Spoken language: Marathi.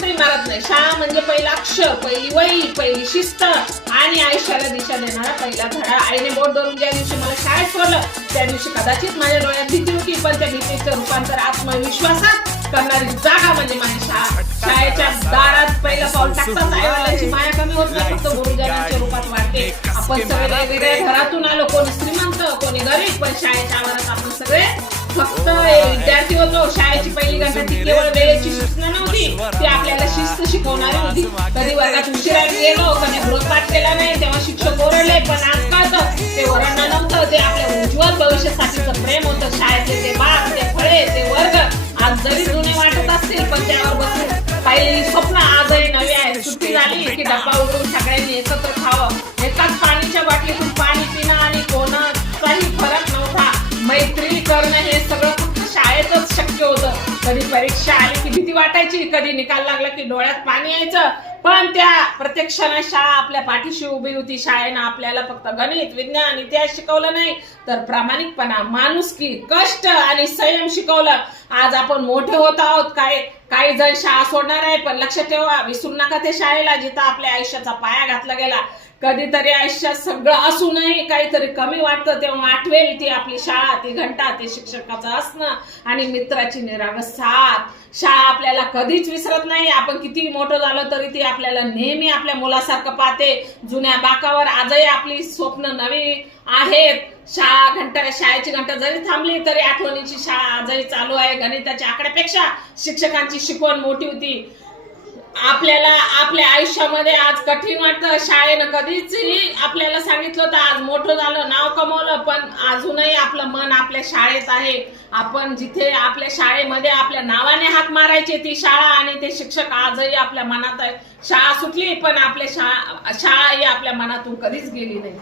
नोकरी मारत नाही. शाळा म्हणजे पहिला अक्षर, पहिली वही, पहिली शिस्त आणि आयुष्याला दिशा देणारा पहिला धडा. आईने बोट धरून ज्या दिवशी मला शाळेत सोडलं त्या दिवशी कदाचित माझ्या डोळ्यात भीती होती, पण त्या भीतीचं रूपांतर आत्मविश्वासात करणारी जागा म्हणजे माझी शाळा. शाळेच्या दारात पहिलं पाऊल टाकताच आईवडिलांची माया कमी होत नाही, फक्त गुरुजनांच्या रूपात वाढते. आपण सगळे वेगवेगळ्या घरातून आलो, कोणी श्रीमंत कोणी गरीब, पण शाळेच्या आवारात आपण सगळे फक्त विद्यार्थी होतो. शाळेची पहिली घंटा ती केवळ वेळेची सूचना नव्हती, ती आपल्याला शिस्त शिकवणारी होती. कधी वर्गात उशिरा गेलो, कधी गृहपाठ केला नाही तेव्हा शिक्षक ओरडले, पण आज कळतं ते ओरडणं नव्हतं, ते आपल्या उज्ज्वल भविष्यासाठीचं प्रेम होतं. शाळेतले ते बाग, ते फळे, ते वर्ग आज जरी जुने वाटत असतील, पण त्यावर बसून पाहिलेली स्वप्न आजही नवी आहेत. सुट्टी झाली की डब्बा उघडून सगळ्यांनी एकत्र खावं, एकाच पाणीच्या बाटलीतून पाणी पिणं आणि कोणाचाही फरक नव्हता. मैत्री करणं हे सगळं फक्त शाळेतच शक्य होतं. कधी परीक्षा आली की भीती वाटायची, कधी निकाल लागला की डोळ्यात पाणी यायचं, पण त्या प्रत्येक क्षणात शाळा आपल्या पाठीशी उभी होती. शाळेनं आपल्याला फक्त गणित, विज्ञान, इतिहास शिकवलं नाही, तर प्रामाणिकपणा, माणुसकी, कष्ट आणि संयम शिकवलं. आज आपण मोठे होत आहोत, काही जण शाळा सोडणार आहे, पण लक्षात ठेवा, विसरू नका ते शाळेला जिथं आपल्या आयुष्याचा पाया घातला गेला. कधीतरी आयुष्यात सगळं असूनही काहीतरी कमी वाटतं, तेव्हा आठवेल ती आपली शाळा, ती घंटा, ते शिक्षकाचं असणं आणि मित्राची निरागस साथ. शाळा आपल्याला कधीच विसरत नाही. आपण किती मोठं झालं तरी ती आपल्याला नेहमी आपल्या मुलासारखं पाहते. जुन्या बाकावर आजही आपली स्वप्न नवी आहेत. शाळेची घंटा जरी थांबली तरी आठवणीची शाळा आजही चालू आहे. गणिताच्या आकड्यापेक्षा शिक्षकांची शिकवण मोठी होती. आपल्याला आपल्या आयुष्यामध्ये आज कठीण वाटतं, शाळेनं कधीच आपल्याला सांगितलं होतं आज मोठं झालं, नाव कमवलं, पण अजूनही आपलं मन आपल्या शाळेत आहे. आपण जिथे आपल्या शाळेमध्ये आपल्या नावाने हाक मारायचे ती शाळा आणि ते शिक्षक आजही आपल्या मनात आहे. शाळा सुटली पण आपल्या शाळा ही आपल्या मनातून कधीच गेली नाही.